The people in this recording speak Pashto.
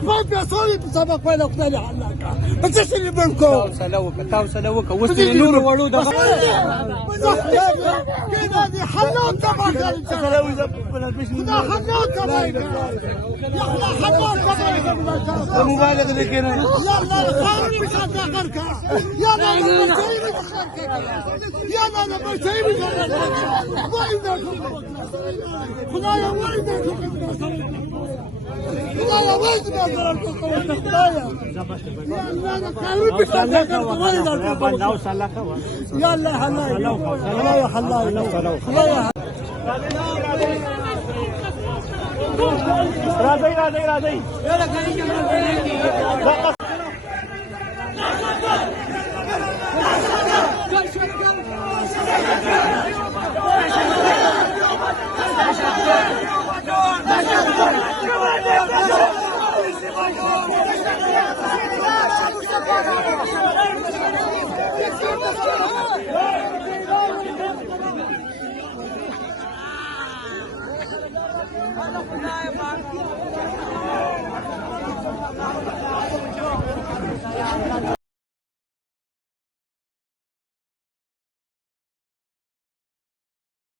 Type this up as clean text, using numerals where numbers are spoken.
فوت يا سوري بسبب ولا خداني حلاقة بس ايش اللي بينكم؟ تاوسلوك وصل نور ولود كده دي حلاوة تبعك خدا حلاوة تبعك يلا حلاوة تبعك مبالغ لك يلا الخير مش هتدخلك يلا انا بشتري مش يلا انا بشتري مش خدايا وينك خدايا وينك خدايا يلا انا خير مش هتدخلك يلا حلاي يا حلاي راضي Allah